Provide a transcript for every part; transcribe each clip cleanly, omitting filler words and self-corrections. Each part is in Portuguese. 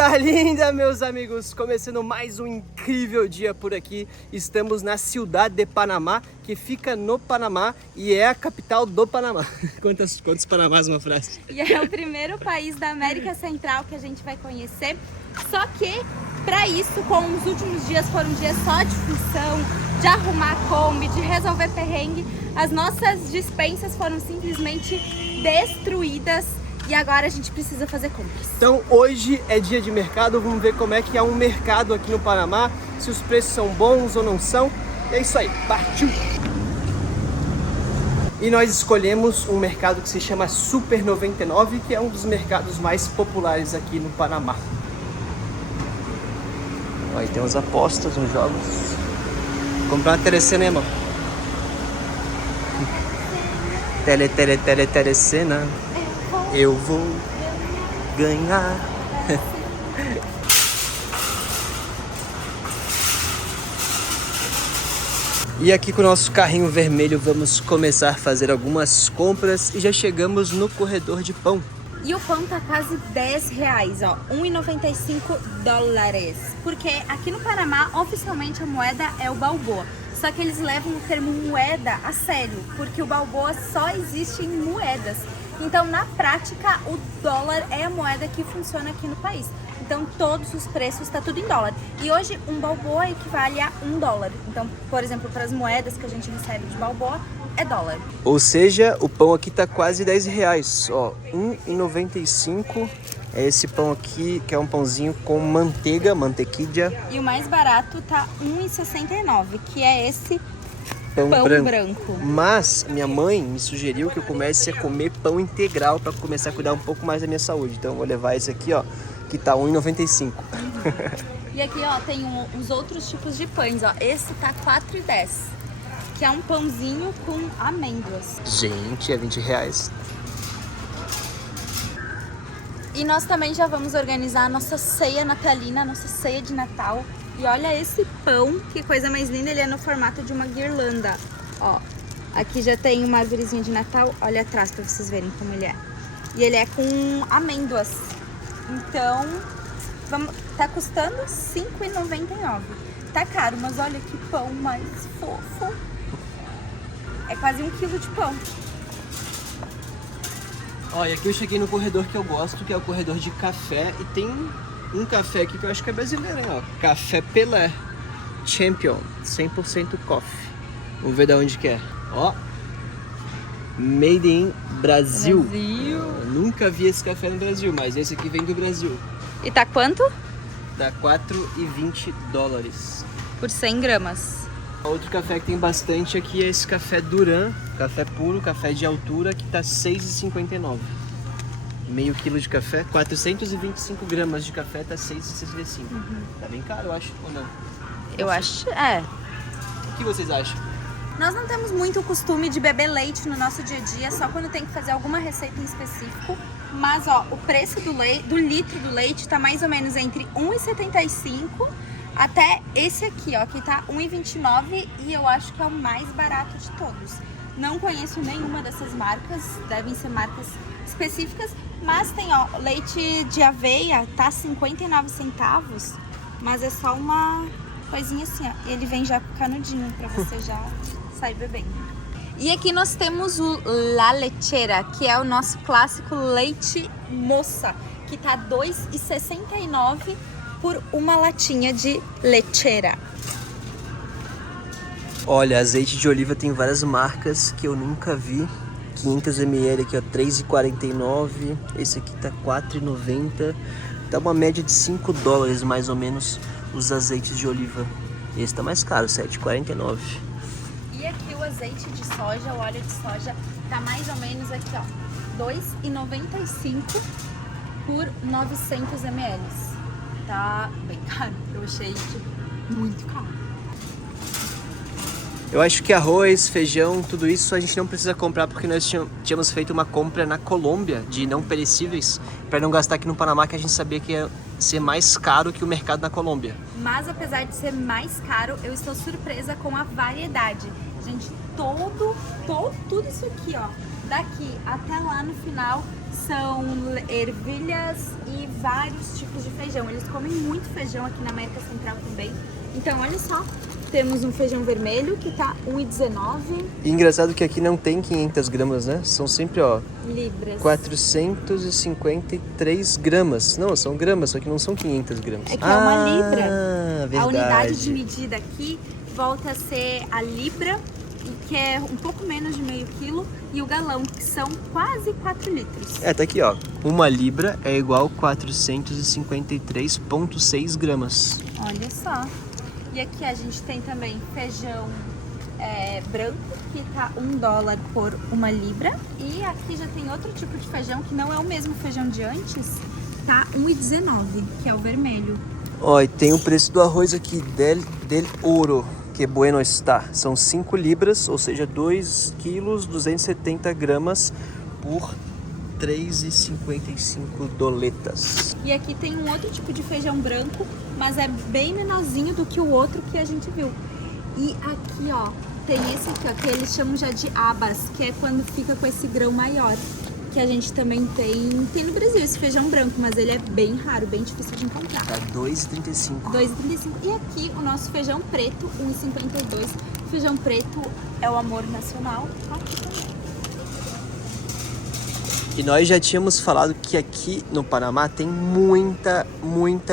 Coisa linda, meus amigos! Começando mais um incrível dia por aqui. Estamos na Ciudad de Panamá, que fica no Panamá e é a capital do Panamá. Quantos Panamás uma frase? E é o primeiro país da América Central que a gente vai conhecer. Só que, para isso, como os últimos dias foram dias só de função, de arrumar a Kombi, de resolver perrengue, as nossas despensas foram simplesmente destruídas. E agora a gente precisa fazer compras. Então hoje é dia de mercado, vamos ver como é que é um mercado aqui no Panamá, se os preços são bons ou não são. É isso aí, partiu! E nós escolhemos um mercado que se chama Super 99, que é um dos mercados mais populares aqui no Panamá. Aí tem as apostas, uns jogos. Comprar uma telecena, irmão. Telecena. Eu vou ganhar. E aqui com o nosso carrinho vermelho vamos começar a fazer algumas compras e já chegamos no corredor de pão. E o pão tá quase R$10, ó, $1,95. Porque aqui no Panamá, oficialmente a moeda é o balboa. Só que eles levam o termo moeda a sério, porque o balboa só existe em moedas. Então, na prática, o dólar é a moeda que funciona aqui no país. Então, todos os preços está tudo em dólar. E hoje, um balboa equivale a $1. Então, por exemplo, para as moedas que a gente recebe de balboa, é dólar. Ou seja, o pão aqui tá quase R$10. Ó, R$1,95. É esse pão aqui, que é um pãozinho com manteiga, mantequilla. E o mais barato tá R$1,69, que é esse Pão branco. Mas minha mãe me sugeriu que eu comece a comer pão integral para começar a cuidar um pouco mais da minha saúde. Então eu vou levar esse aqui, ó, que tá R$1,95. E aqui, ó, tem uns outros tipos de pães, ó. Esse tá R$4,10, que é um pãozinho com amêndoas. Gente, é R$20. E nós também já vamos organizar a nossa ceia natalina, a nossa ceia de Natal. E olha esse pão, que coisa mais linda, ele é no formato de uma guirlanda. Ó, aqui já tem uma arvorezinha de Natal, olha atrás pra vocês verem como ele é. E ele é com amêndoas. Então, tá custando R$5,99. Tá caro, mas olha que pão mais fofo. É quase 1 quilo de pão. Ó, e aqui eu cheguei no corredor que eu gosto, que é o corredor de café. E tem um café aqui que eu acho que é brasileiro, hein, ó. Café Pelé Champion, 100% coffee. Vamos ver de onde que é. Ó, Made in Brasil. Eu nunca vi esse café no Brasil, mas esse aqui vem do Brasil. E tá quanto? Dá $4,20. Por 100 gramas. Outro café que tem bastante aqui é esse café Duran, café puro, café de altura, que tá R$6,59. Meio quilo de café, 425 gramas de café, tá R$6,65. Tá bem caro, eu acho, ou não? Eu acho, é. O que vocês acham? Nós não temos muito o costume de beber leite no nosso dia a dia, só quando tem que fazer alguma receita em específico. Mas, ó, o preço do litro do leite tá mais ou menos entre R$1,75 até esse aqui, ó, que tá R$1,29 e eu acho que é o mais barato de todos. Não conheço nenhuma dessas marcas, devem ser marcas específicas, mas tem, ó, leite de aveia, tá 59 centavos, mas é só uma coisinha assim, ó. Ele vem já com canudinho pra você já sair bebendo. E aqui nós temos o La Lechera, que é o nosso clássico leite moça, que tá R$2,69 por uma latinha de lechera. Olha, azeite de oliva tem várias marcas que eu nunca vi. 500 ml aqui, ó, R$3,49. Esse aqui tá R$4,90. Dá uma média de $5 mais ou menos os azeites de oliva. Esse tá mais caro, R$7,49. E aqui o azeite de soja, o óleo de soja, tá mais ou menos aqui, ó, R$2,95 por 900 ml. Tá bem caro, eu achei muito caro. Eu acho que arroz, feijão, tudo isso a gente não precisa comprar porque nós tínhamos feito uma compra na Colômbia de não perecíveis para não gastar aqui no Panamá, que a gente sabia que ia ser mais caro que o mercado na Colômbia. Mas apesar de ser mais caro, eu estou surpresa com a variedade. Gente, tudo isso aqui, ó, daqui até lá no final são ervilhas e vários tipos de feijão. Eles comem muito feijão aqui na América Central também. Então, olha só, temos um feijão vermelho que tá R$1,19. E engraçado que aqui não tem 500 gramas, né? São sempre, ó, libras. 453 gramas. Não, são gramas, só que não são 500 gramas. É que é uma libra. Verdade. A unidade de medida aqui volta a ser a libra, que é um pouco menos de meio quilo, e o galão, que são quase 4 litros. Tá aqui, ó. Uma libra é igual a 453,6 gramas. Olha só. E aqui a gente tem também feijão branco, que tá $1 por uma libra. E aqui já tem outro tipo de feijão, que não é o mesmo feijão de antes, tá R$1,19, que é o vermelho. Ó, e tem o preço do arroz aqui, del Ouro, que bueno está. São 5 libras, ou seja, 2 quilos, 270 gramas por 3,55 doletas. E aqui tem um outro tipo de feijão branco, mas é bem menorzinho do que o outro que a gente viu. E aqui, ó, tem esse aqui, ó, que eles chamam já de abas, que é quando fica com esse grão maior. Que a gente também tem no Brasil esse feijão branco, mas ele é bem raro, bem difícil de encontrar. Tá R$2,35. R$2,35. E aqui o nosso feijão preto, R$1,52. O feijão preto é o amor nacional. Aqui também. E nós já tínhamos falado que aqui no Panamá tem muita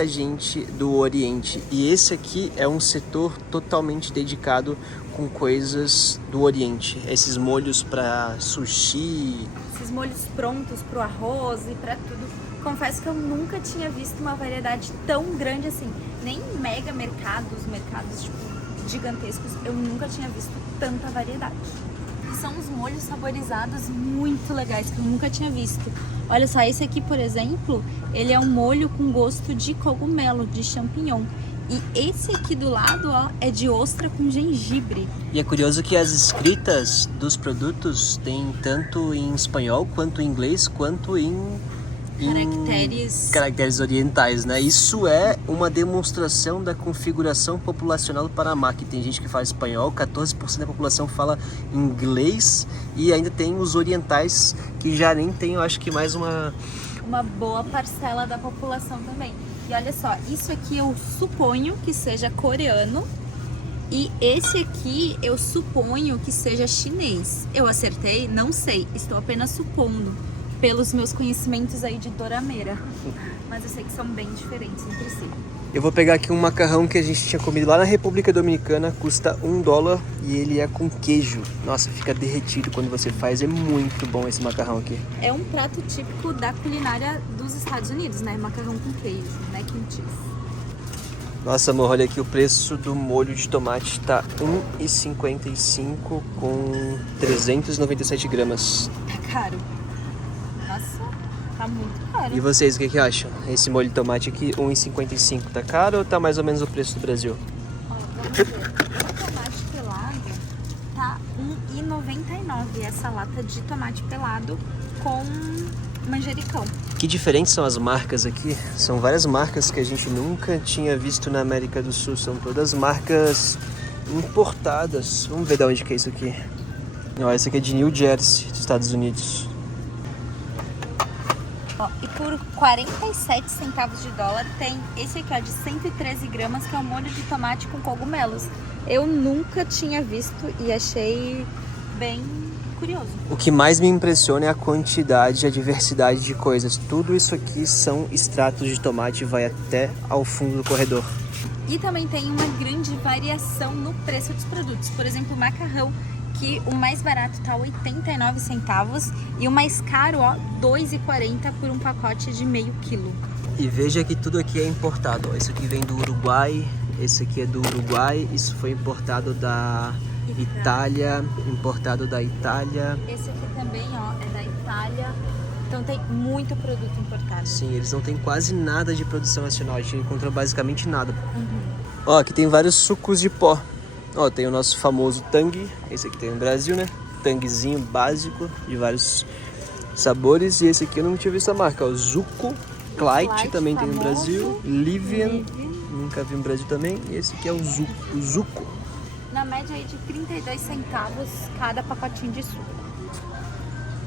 gente do Oriente. E esse aqui é um setor totalmente dedicado com coisas do Oriente. Esses molhos para sushi. Esses molhos prontos pro arroz e para tudo. Confesso que eu nunca tinha visto uma variedade tão grande assim. Nem em mega mercados tipo, gigantescos, eu nunca tinha visto tanta variedade. São uns molhos saborizados muito legais que eu nunca tinha visto. Olha só, esse aqui, por exemplo, ele é um molho com gosto de cogumelo, de champignon. E esse aqui do lado, ó, é de ostra com gengibre. E é curioso que as escritas dos produtos tem tanto em espanhol, quanto em inglês, quanto em caracteres orientais, né? Isso é uma demonstração da configuração populacional do Panamá, que tem gente que fala espanhol, 14% da população fala inglês, e ainda tem os orientais, que já nem tem, eu acho que mais uma boa parcela da população também. E olha só, isso aqui eu suponho que seja coreano, e esse aqui eu suponho que seja chinês. Eu acertei? Não sei, estou apenas supondo, pelos meus conhecimentos aí de dorameira. Mas eu sei que são bem diferentes entre si. Eu vou pegar aqui um macarrão que a gente tinha comido lá na República Dominicana, custa $1 e ele é com queijo. Nossa, fica derretido quando você faz, é muito bom esse macarrão aqui. É um prato típico da culinária dos Estados Unidos, né? Macarrão com queijo, mac and cheese. Nossa, amor, olha aqui, o preço do molho de tomate tá R$1,55 com 397 gramas. Tá caro. Nossa, tá muito caro. E vocês, o que acham? Esse molho de tomate aqui, R$1,55, tá caro ou tá mais ou menos o preço do Brasil? Ó, vamos ver. O tomate pelado tá R$1,99. Essa lata de tomate pelado com manjericão. Que diferentes são as marcas aqui. São várias marcas que a gente nunca tinha visto na América do Sul. São todas marcas importadas. Vamos ver de onde que é isso aqui. Ó, esse aqui é de New Jersey, dos Estados Unidos. Ó, e por 47 centavos de dólar tem esse aqui, ó, de 113 gramas, que é um molho de tomate com cogumelos. Eu nunca tinha visto e achei bem curioso. O que mais me impressiona é a quantidade e a diversidade de coisas. Tudo isso aqui são extratos de tomate e vai até ao fundo do corredor. E também tem uma grande variação no preço dos produtos. Por exemplo, o macarrão, que o mais barato tá 89 centavos e o mais caro, ó, 2,40 por um pacote de meio quilo. E veja que tudo aqui é importado. Ó, esse aqui vem do Uruguai, esse aqui é do Uruguai, isso foi importado da Itália, importado da Itália. Esse aqui também, ó, é da Itália. Então tem muito produto importado. Sim, eles não têm quase nada de produção nacional, a gente encontrou basicamente nada. Ó, aqui tem vários sucos de pó. Ó, tem o nosso famoso Tang, esse aqui tem no Brasil, né? Tangzinho básico, de vários sabores. E esse aqui eu não tinha visto a marca, ó, Zuko. Clyde também tem no Brasil. Livian, nunca vi no Brasil também. E esse aqui é o Zuko. Na média aí de 32 centavos cada pacotinho de suco.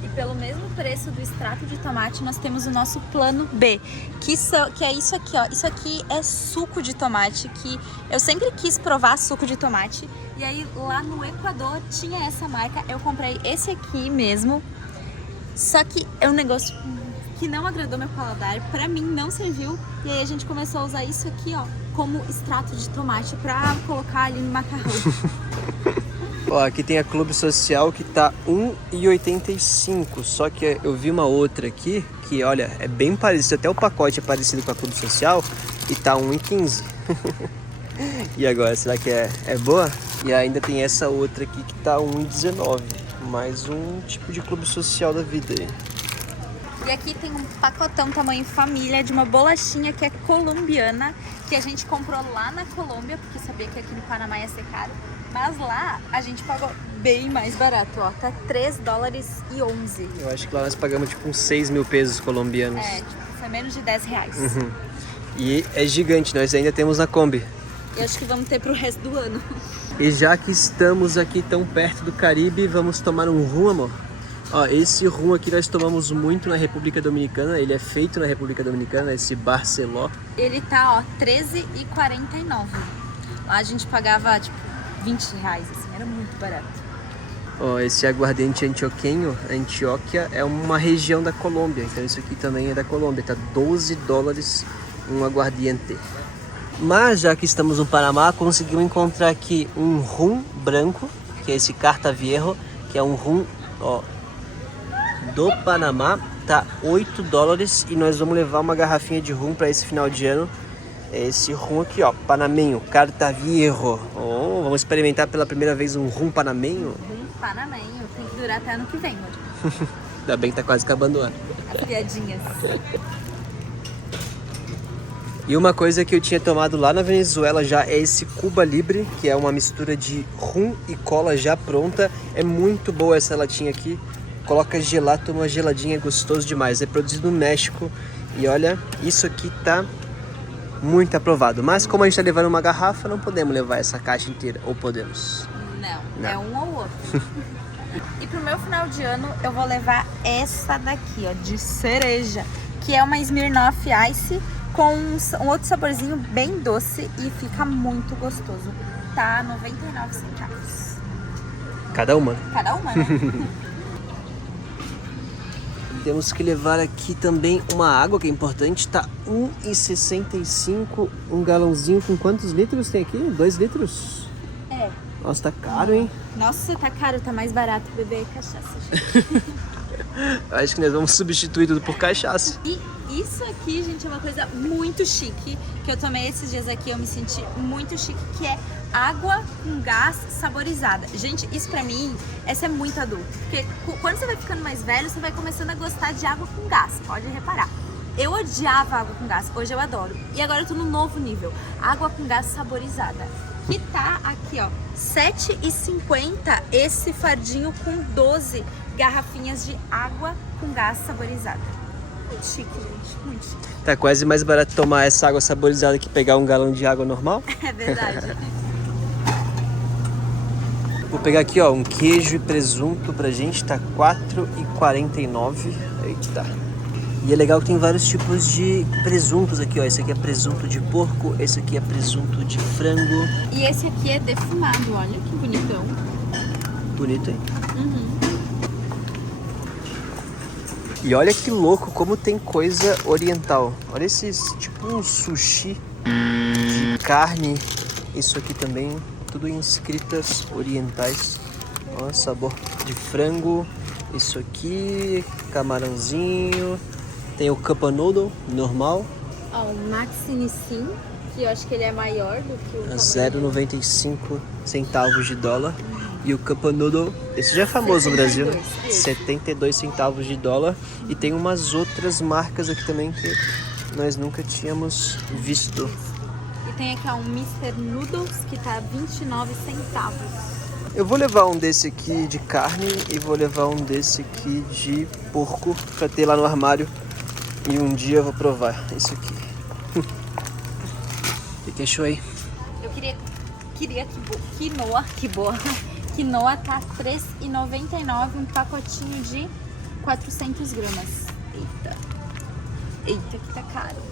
E pelo mesmo preço do extrato de tomate, nós temos o nosso plano B, que é isso aqui, ó. Isso aqui é suco de tomate, que eu sempre quis provar suco de tomate. E aí lá no Equador tinha essa marca, eu comprei esse aqui mesmo. Só que é um negócio que não agradou meu paladar, pra mim não serviu. E aí a gente começou a usar isso aqui, ó, como extrato de tomate pra colocar ali no macarrão. Ó, aqui tem a Clube Social que tá R$1,85, só que eu vi uma outra aqui que, olha, é bem parecido, até o pacote é parecido com a Clube Social e tá R$1,15. E agora, será que é boa? E ainda tem essa outra aqui que tá R$1,19, mais um tipo de Clube Social da vida aí. E aqui tem um pacotão tamanho família de uma bolachinha que é colombiana, que a gente comprou lá na Colômbia, porque sabia que aqui no Panamá ia ser caro. Mas lá a gente pagou bem mais barato, ó, tá $3,11. Eu acho que lá nós pagamos tipo uns 6 mil pesos colombianos. É, tipo, foi menos de R$10. Uhum. E é gigante, nós ainda temos na Kombi. E acho que vamos ter pro resto do ano. E já que estamos aqui tão perto do Caribe, vamos tomar um rum, amor? Ó, esse rum aqui nós tomamos muito na República Dominicana, ele é feito na República Dominicana, esse Barceló. Ele tá, ó, R$13,49. Lá a gente pagava, tipo, R$20, assim, era muito barato. Ó, esse aguardente antioquenho, Antioquia, é uma região da Colômbia, então isso aqui também é da Colômbia, tá $12 um aguardiente. Mas já que estamos no Panamá, conseguimos encontrar aqui um rum branco, que é esse Carta Viejo, que é um rum, ó, do Panamá, tá $8 e nós vamos levar uma garrafinha de rum para esse final de ano. É esse rum aqui, ó, panamenho, Carta Viejo. Oh, vamos experimentar pela primeira vez um rum panamenho. Rum panamenho, tem que durar até ano que vem, amor. Ainda bem que tá quase acabando o ano. As piadinhas. E uma coisa que eu tinha tomado lá na Venezuela já é esse Cuba Libre, que é uma mistura de rum e cola já pronta. É muito boa essa latinha aqui. Coloca gelado, toma uma geladinha, é gostoso demais. É produzido no México e olha, isso aqui tá muito aprovado. Mas como a gente tá levando uma garrafa, não podemos levar essa caixa inteira, ou podemos? Não. É um ou outro. E pro meu final de ano eu vou levar essa daqui, ó, de cereja, que é uma Smirnoff Ice com um outro saborzinho bem doce e fica muito gostoso. Tá 99 centavos. Cada uma? Cada uma, né? Temos que levar aqui também uma água, que é importante, tá R$1,65, um galãozinho com quantos litros tem aqui? 2 litros? É. Nossa, tá caro, hein? Nossa, tá caro, tá mais barato beber cachaça, gente. Acho que nós vamos substituir tudo por cachaça. E isso aqui, gente, é uma coisa muito chique, que eu tomei esses dias aqui, eu me senti muito chique, que é água com gás saborizada. Gente, isso pra mim, essa é muito adulto. Porque quando você vai ficando mais velho, você vai começando a gostar de água com gás, pode reparar. Eu odiava água com gás, hoje eu adoro. E agora eu tô no novo nível, água com gás saborizada. Que tá aqui, ó, R$7,50 esse fardinho com 12 garrafinhas de água com gás saborizada. Muito chique, gente, muito chique. Tá quase mais barato tomar essa água saborizada que pegar um galão de água normal. É verdade. Vou pegar aqui, ó, um queijo e presunto pra gente, tá R$4,49. Eita. E é legal que tem vários tipos de presuntos aqui, ó. Esse aqui é presunto de porco, esse aqui é presunto de frango. E esse aqui é defumado, olha que bonitão. Bonito, hein? Uhum. E olha que louco como tem coisa oriental. Olha esses, tipo um sushi de carne. Isso aqui também, tudo em escritas orientais. Ó, sabor de frango. Isso aqui, camarãozinho. Tem o cup noodle normal. Ó, o Maxi Nissin, que eu acho que ele é maior do que o tamanho 0,95 centavos de dólar. E o cup noodle, esse já é famoso no Brasil, né? 72 centavos de dólar. E tem umas outras marcas aqui também que nós nunca tínhamos visto. E tem aqui, ó, um Mr. Noodles, que tá 29 centavos. Eu vou levar um desse aqui de carne e vou levar um desse aqui de porco pra ter lá no armário. E um dia eu vou provar isso aqui. O que achou aí? Eu queria quinoa, que boa. Quinoa tá R$3,99, um pacotinho de 400 gramas. Eita. Eita, que tá caro.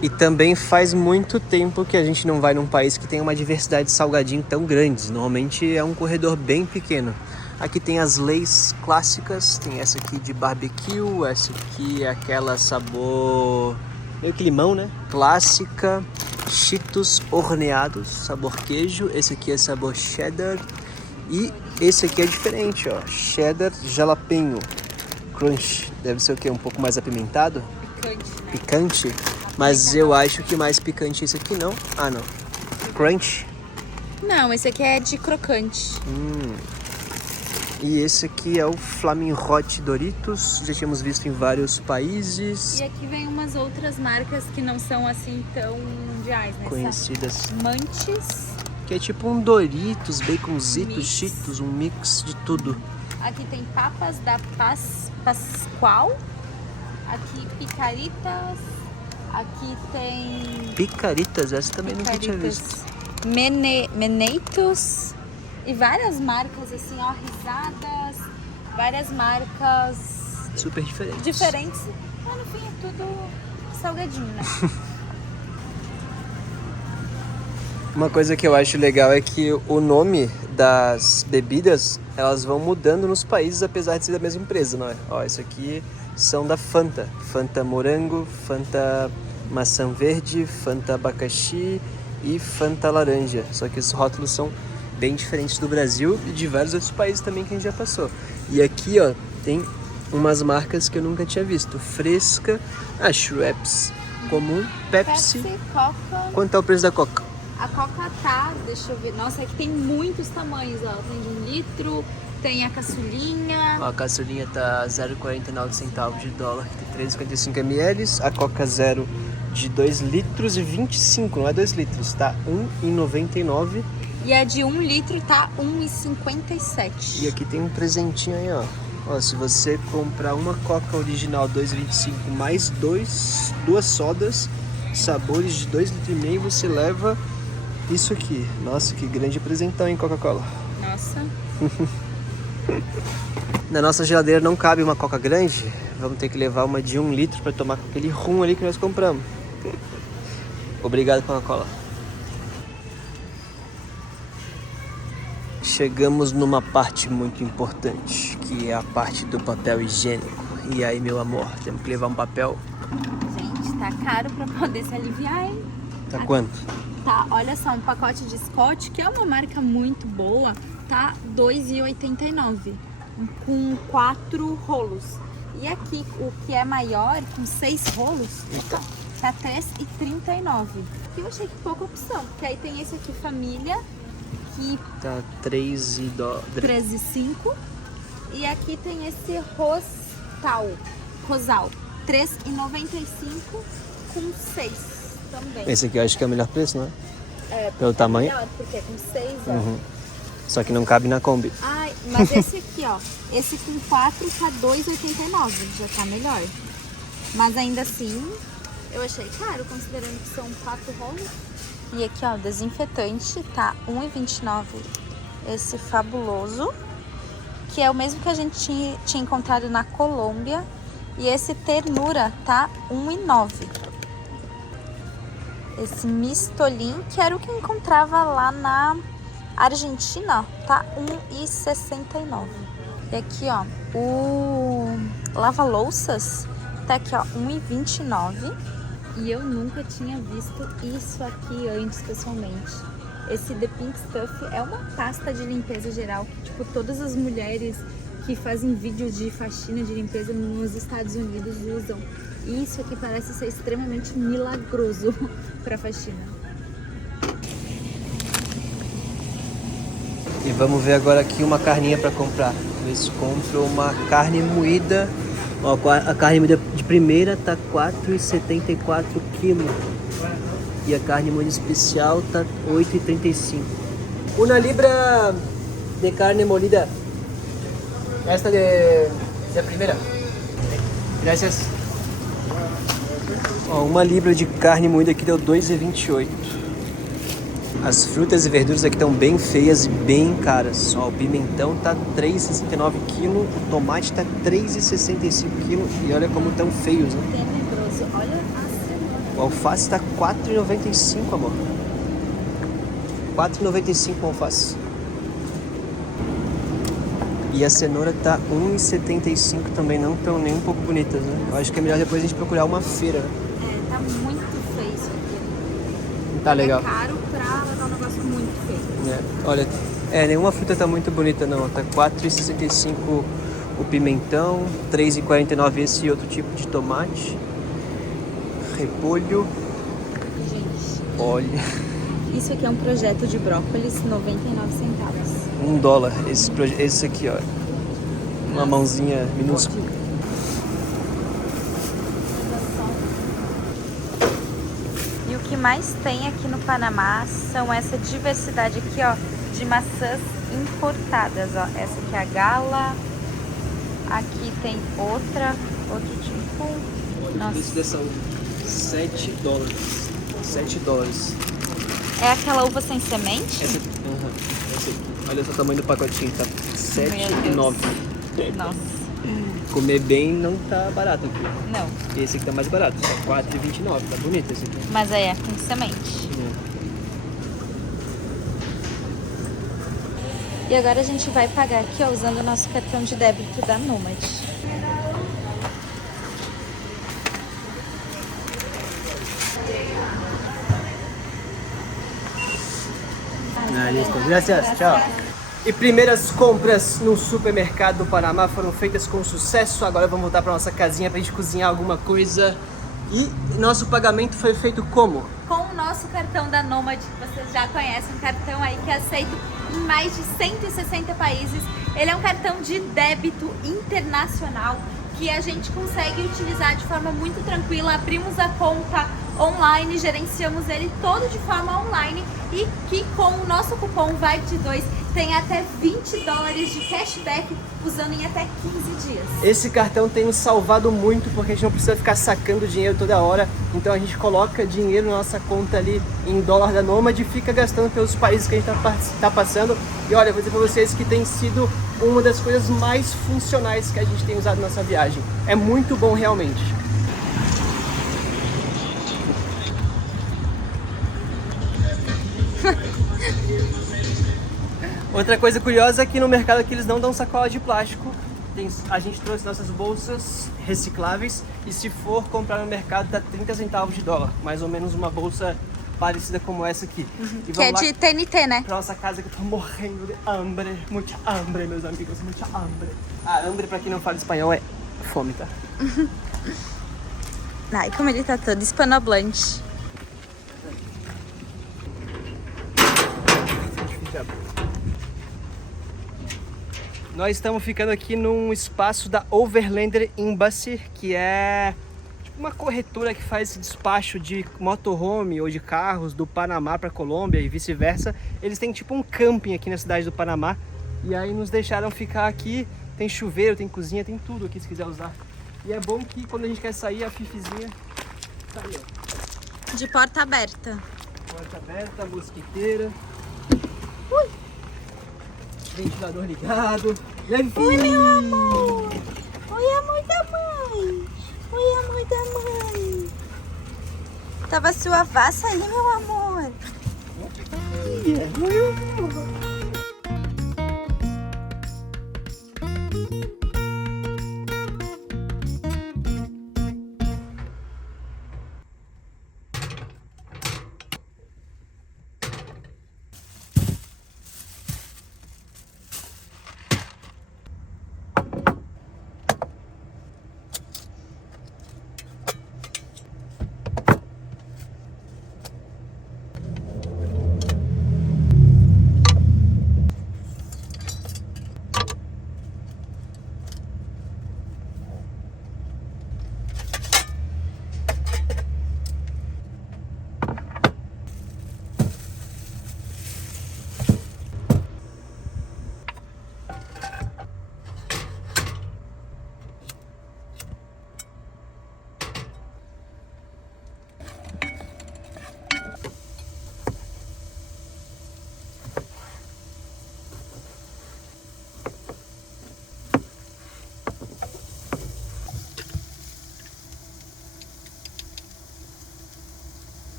E também faz muito tempo que a gente não vai num país que tem uma diversidade de salgadinho tão grande. Normalmente é um corredor bem pequeno. Aqui tem as Lays clássicas, tem essa aqui de barbecue, essa aqui é aquela sabor meio que limão, né? Clássica, Cheetos horneados, sabor queijo. Esse aqui é sabor cheddar e esse aqui é diferente, ó, cheddar jalapeno crunch. Deve ser o quê? Um pouco mais apimentado? Picante, né? Picante? Mas eu acho que mais picante esse aqui não. Ah, não. Crunch. Não, esse aqui é de crocante. E esse aqui é o Flamin' Hot Doritos. Já tínhamos visto em vários países. E aqui vem umas outras marcas que não são assim tão mundiais, né? Conhecidas. Manches. Que é tipo um Doritos, baconzitos, Mix. Cheetos, um mix de tudo. Aqui tem papas da Pascual. Aqui picaritas. Aqui tem Picaritas, essa também nunca tinha visto. Meneitos. E várias marcas assim, ó, risadas. Várias marcas Super diferentes. diferentes. Mas no fim é tudo salgadinho, né? Uma coisa que eu acho legal é que o nome das bebidas, elas vão mudando nos países, apesar de ser da mesma empresa, não é? Ó, isso aqui são da Fanta. Fanta morango, Fanta maçã verde, Fanta abacaxi e Fanta laranja. Só que os rótulos são bem diferentes do Brasil e de vários outros países também que a gente já passou. E aqui, ó, tem umas marcas que eu nunca tinha visto. Fresca, Schweppes comum, Pepsi. Coca. Quanto tá o preço da Coca? A Coca tá, deixa eu ver. Nossa, aqui tem muitos tamanhos, ó. Tem de 1 litro, tem a caçulinha. Ó, a caçulinha tá 0,49 centavos de dólar, que tem 355 ml. A Coca Zero de 2 litros e 25, não é 2 litros, tá? 1,99. E a de 1 litro tá 1,57. E aqui tem um presentinho aí, ó. Ó, se você comprar uma Coca original 2,25 mais duas sodas, sabores de 2,5 litros, você leva isso aqui. Nossa, que grande presentão, hein, Coca-Cola. Nossa. Na nossa geladeira não cabe uma Coca grande. Vamos ter que levar uma de 1 litro para tomar com aquele rum ali que nós compramos. Obrigado, Coca-Cola. Chegamos numa parte muito importante, que é a parte do papel higiênico. E aí, meu amor, temos que levar um papel. Gente, tá caro pra poder se aliviar, hein? Tá quanto? Tá, olha só, um pacote de Scott, que é uma marca muito boa, tá R$2,89, com 4 rolos. E aqui, o que é maior, com 6 rolos, Eita. tá R$3,39. E eu achei que pouca opção, porque aí tem esse aqui, Família, que Tá 13,5. E aqui tem esse Rosal, R$3,95 com 6 também. Esse aqui eu acho que é o melhor preço, não é? É, Pelo tamanho? melhor, porque é com 6, ó. Uhum. Só que não cabe na Kombi. Ai, mas esse aqui, ó, esse com 4 tá R$2,89, já tá melhor. Mas ainda assim, eu achei caro, considerando que são 4 rolos. E aqui, ó, desinfetante tá R$1,29. Esse fabuloso, que é o mesmo que a gente tinha encontrado na Colômbia. E esse ternura tá R$1,09. Esse mistolin, que era o que eu encontrava lá na Argentina, tá R$1,69. E aqui, ó, o lava-louças tá aqui, ó, R$1,29. E eu nunca tinha visto isso aqui antes, pessoalmente. Esse The Pink Stuff é uma pasta de limpeza geral que, tipo, todas as mulheres que fazem vídeos de faxina de limpeza nos Estados Unidos usam. E isso aqui parece ser extremamente milagroso pra faxina. E vamos ver agora aqui uma carninha para comprar. Eles compram uma carne moída. Ó, a carne moída de primeira tá R$4,74 kg. E a carne moída especial tá R$8,35. Uma libra de carne molida. Esta de primeira. Gracias. Ó, uma libra de carne moída aqui deu R$2,28. As frutas e verduras aqui estão bem feias e bem caras. Ó, o pimentão tá R$3,69 kg, o tomate tá R$3,65 kg e olha como estão feios, né? Tenebroso. Olha a cenoura. O alface tá R$4,95, amor. R$4,95 o alface. E a cenoura tá R$1,75 também, não tão nem um pouco bonitas, né? Eu acho que é melhor depois a gente procurar uma feira, né? É, tá muito feio isso aqui. Tá legal. É caro pra levar um negócio muito feio. É, olha, nenhuma fruta tá muito bonita não. Tá R$4,65 o pimentão, R$3,49 esse outro tipo de tomate. Repolho. Gente, Olha, isso aqui é um projeto de brócolis, 99 centavos. $1. Esse aqui, ó. Uma mãozinha minúscula. E o que mais tem aqui no Panamá são essa diversidade aqui, ó, de maçãs importadas, ó. Essa aqui é a Gala. Aqui tem outro tipo. Nossa. Esse dessa uva, $7. $7. É aquela uva sem semente? Essa aqui. Olha só o tamanho do pacotinho, tá R$7,09. Nossa, Comer bem não tá barato aqui. não. Esse aqui tá mais barato, tá R$4,29. Tá bonito esse aqui. Mas aí é com semente. E agora a gente vai pagar aqui, ó, usando o nosso cartão de débito da Nomad. Listo. Gracias. Tchau. E primeiras compras no supermercado do Panamá foram feitas com sucesso. Agora vamos voltar para nossa casinha pra gente cozinhar alguma coisa. E nosso pagamento foi feito como? Com o nosso cartão da Nomad, que vocês já conhecem, um cartão aí que é aceito em mais de 160 países. Ele é um cartão de débito internacional que a gente consegue utilizar de forma muito tranquila. Abrimos a conta online, gerenciamos ele todo de forma online e que com o nosso cupom VIBE2 tem até $20 de cashback usando em até 15 dias. Esse cartão tem nos salvado muito porque a gente não precisa ficar sacando dinheiro toda hora. Então a gente coloca dinheiro na nossa conta ali em dólar da Nomad e fica gastando pelos países que a gente tá passando. E olha, vou dizer pra vocês que tem sido uma das coisas mais funcionais que a gente tem usado nessa viagem. É muito bom realmente. Outra coisa curiosa é que no mercado aqui eles não dão sacola de plástico. A gente trouxe nossas bolsas recicláveis e se for comprar no mercado tá 30 centavos de dólar. Mais ou menos uma bolsa parecida como essa aqui. E Que é de TNT, né? Pra nossa casa que eu tô morrendo de hambre. Muita hambre, meus amigos, muita hambre. Ah, hambre pra quem não fala espanhol é fome, tá? Ai, como ele tá todo hispanohablante. Nós estamos ficando aqui num espaço da Overlander Embassy, que é tipo uma corretora que faz esse despacho de motorhome ou de carros do Panamá para Colômbia e vice-versa. Eles têm tipo um camping aqui na cidade do Panamá e aí nos deixaram ficar aqui. Tem chuveiro, tem cozinha, tem tudo aqui se quiser usar. E é bom que quando a gente quer sair, a Fifizinha tá aí, ó. De porta aberta. Porta aberta, mosquiteira. Ventilador ligado. Oi, meu amor! Oi, amor da mãe! Oi, amor da mãe! Tava sua vassa aí, meu amor!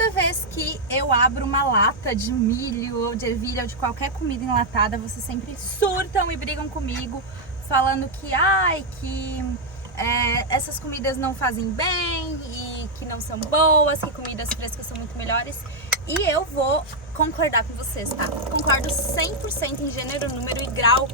toda vez que eu abro uma lata de milho ou de ervilha ou de qualquer comida enlatada, vocês sempre surtam e brigam comigo, falando que, essas comidas não fazem bem e que não são boas, que comidas frescas são muito melhores. E eu vou concordar com vocês, tá? Concordo 100% em gênero, número e grau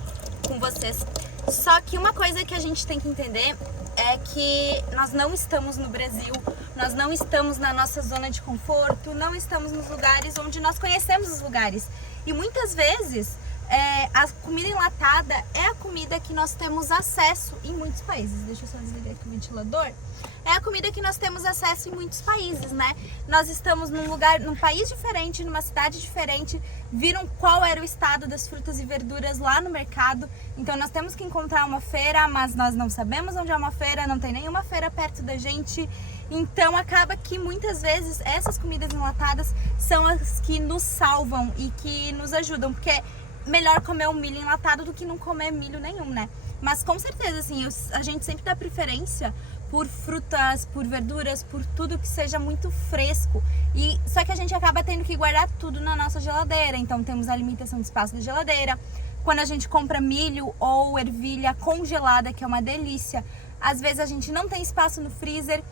com vocês. Só que uma coisa que a gente tem que entender é que nós não estamos no Brasil, nós não estamos na nossa zona de conforto, não estamos nos lugares onde nós conhecemos os lugares. E muitas vezes a comida enlatada é a comida que nós temos acesso em muitos países. Deixa eu só desligar aqui o ventilador. É a comida que nós temos acesso em muitos países, né? Nós estamos num país diferente, numa cidade diferente, viram qual era o estado das frutas e verduras lá no mercado. Então nós temos que encontrar uma feira, mas nós não sabemos onde é uma feira, não tem nenhuma feira perto da gente. Então acaba que muitas vezes essas comidas enlatadas são as que nos salvam e que nos ajudam, porque é melhor comer um milho enlatado do que não comer milho nenhum, né? Mas com certeza, assim, a gente sempre dá preferência por frutas, por verduras, por tudo que seja muito fresco. E só que a gente acaba tendo que guardar tudo na nossa geladeira. Então temos a limitação de espaço da geladeira. Quando a gente compra milho ou ervilha congelada, que é uma delícia, às vezes a gente não tem espaço no freezer.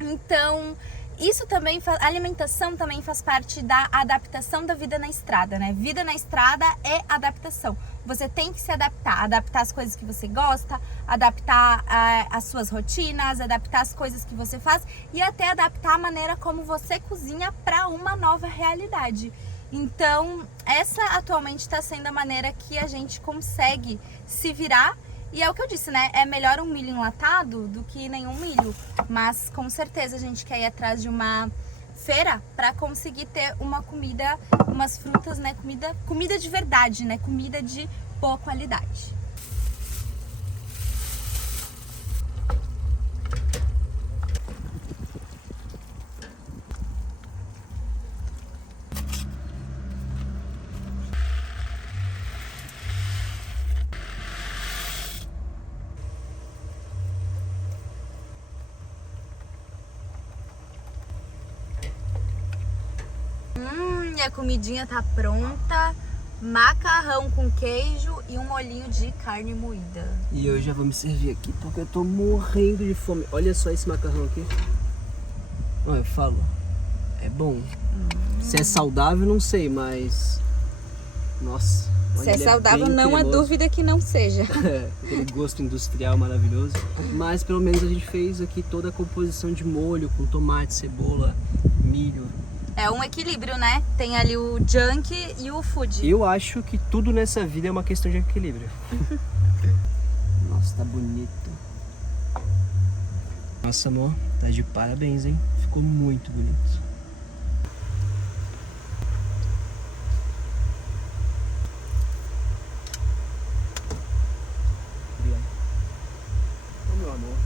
Então, isso também, a alimentação também faz parte da adaptação da vida na estrada, né? Vida na estrada é adaptação. Você tem que se adaptar às coisas que você gosta, adaptar as suas rotinas, adaptar as coisas que você faz e até adaptar a maneira como você cozinha para uma nova realidade. Então, essa atualmente está sendo a maneira que a gente consegue se virar. E é o que eu disse, né? É melhor um milho enlatado do que nenhum milho. Mas com certeza a gente quer ir atrás de uma feira para conseguir ter uma comida, umas frutas, né? Comida de verdade, né? Comida de boa qualidade. E a comidinha tá pronta. Macarrão com queijo e um molhinho de carne moída. E eu já vou me servir aqui porque eu tô morrendo de fome. Olha só esse macarrão aqui. Olha, eu falo, é bom. Se é saudável, não sei, mas... Nossa. Se é saudável, não há dúvida que não seja. É, aquele gosto industrial maravilhoso. Mas pelo menos a gente fez aqui toda a composição de molho com tomate, cebola, milho. É um equilíbrio, né? Tem ali o junk e o food. Eu acho que tudo nessa vida é uma questão de equilíbrio. Nossa, tá bonito. Nossa, amor, tá de parabéns, hein? Ficou muito bonito. Obrigado. Ô, meu amor.